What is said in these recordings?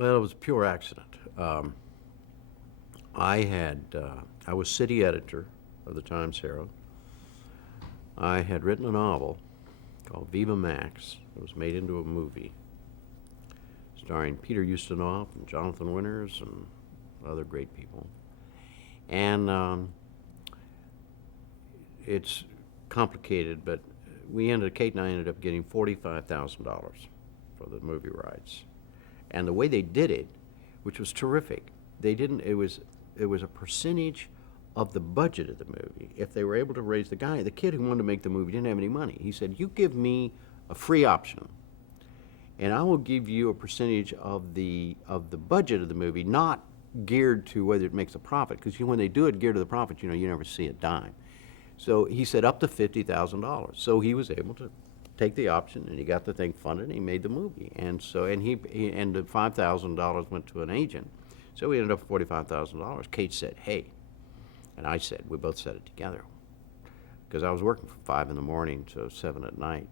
Well, it was a pure accident. I was city editor of the Times-Herald. I had written a novel called Viva Max. It was made into a movie starring Peter Ustinov and Jonathan Winters and other great people. And it's complicated, but Kate and I ended up getting $45,000 for the movie rights. And the way they did it, which was terrific, it was a percentage of the budget of the movie. If they were able to raise the kid who wanted to make the movie didn't have any money. He said, "You give me a free option, and I will give you a percentage of the budget of the movie, not geared to whether it makes a profit, because when they do it geared to the profit, you never see a dime." So he said up to $50,000. So he was able to take the option, and he got the thing funded, and he made the movie. And so, and the $5,000 went to an agent. So we ended up with $45,000. Kate said, "Hey," and I said, we both said it together, because I was working from 5 in the morning to 7 at night,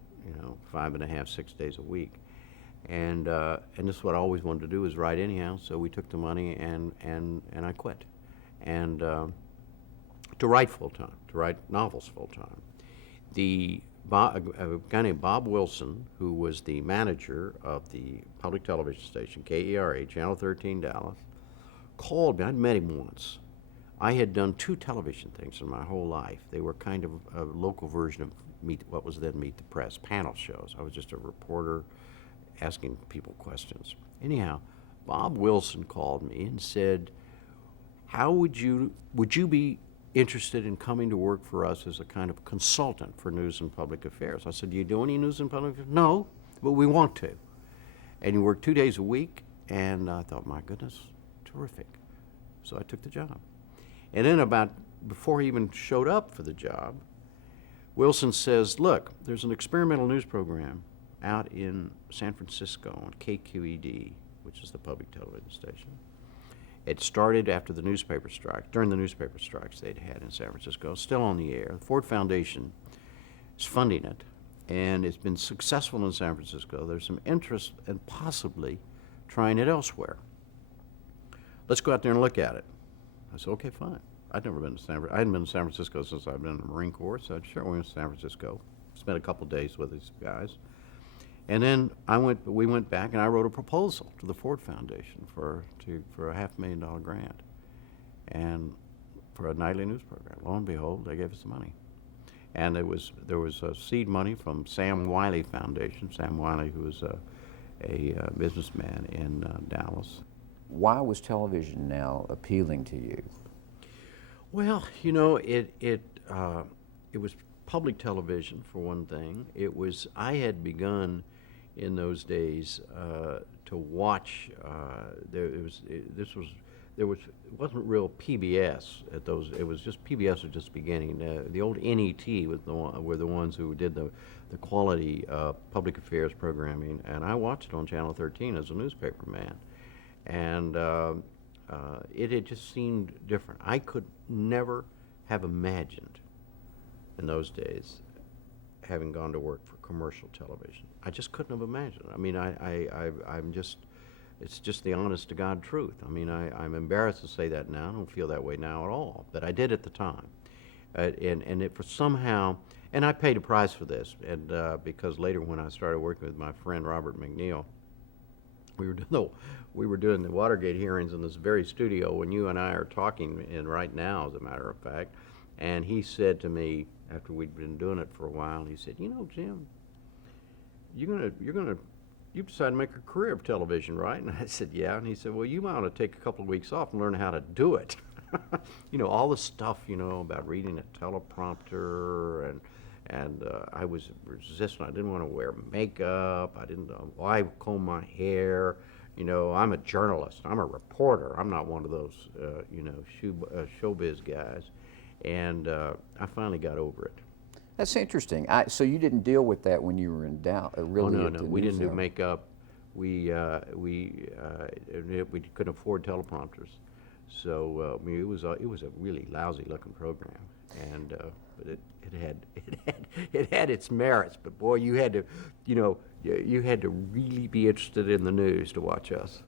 5.5, 6 days a week. And this is what I always wanted to do, is write anyhow. So we took the money and I quit. And to write full time, to write novels full time. A guy named Bob Wilson, who was the manager of the public television station, KERA, Channel 13 Dallas, called me. I'd met him once. I had done 2 television things in my whole life. They were kind of a local version of what was then Meet the Press, panel shows. I was just a reporter asking people questions. Anyhow, Bob Wilson called me and said, "How would you be interested in coming to work for us as a kind of consultant for news and public affairs?" I said, "Do you do any news and public affairs?" "No, but we want to." And you work 2 days a week, and I thought, my goodness, terrific. So I took the job. And then before he even showed up for the job, Wilson says, "Look, there's an experimental news program out in San Francisco on KQED, which is the public television station. It started after the newspaper strike, during the newspaper strikes they'd had in San Francisco, still on the air. The Ford Foundation is funding it, and it's been successful in San Francisco. There's some interest in possibly trying it elsewhere. Let's go out there and look at it." I said, "Okay, fine." I hadn't been to San Francisco since I've been in the Marine Corps, so I sure went to San Francisco. Spent a couple days with these guys. And then we went back, and I wrote a proposal to the Ford Foundation for a $500,000 grant, and for a nightly news program. Lo and behold, they gave us the money. And there was seed money from Sam Wiley Foundation. Sam Wiley, who was a businessman in Dallas. Why was television now appealing to you? Well, it was public television for one thing. I had begun in those days to watch. It wasn't real PBS at those. It was just PBS was just beginning. The old NET were the ones who did the quality public affairs programming, and I watched it on Channel 13 as a newspaper man, and it had just seemed different. I could never have imagined in those days having gone to work for commercial television. I just couldn't have imagined it. I mean, it's just the honest to God truth. I mean, I'm embarrassed to say that now. I don't feel that way now at all, but I did at the time. And it for somehow, and I paid a price for this, and because later when I started working with my friend Robert McNeil, we were doing the Watergate hearings in this very studio when you and I are talking in right now, as a matter of fact. And he said to me, after we'd been doing it for a while, he said, "Jim, you've decided to make a career of television, right?" And I said, "Yeah." And he said, "Well, you might want to take a couple of weeks off and learn how to do it." All the stuff, about reading a teleprompter, and I was resistant. I didn't want to wear makeup. I didn't why comb my hair. I'm a journalist. I'm a reporter. I'm not one of those, showbiz guys. And I finally got over it. That's interesting. So you didn't deal with that when you were in doubt, really? Oh, no. We didn't do makeup. We couldn't afford teleprompters, so it was a really lousy looking program, and but it had its merits. But boy, you had to really be interested in the news to watch us.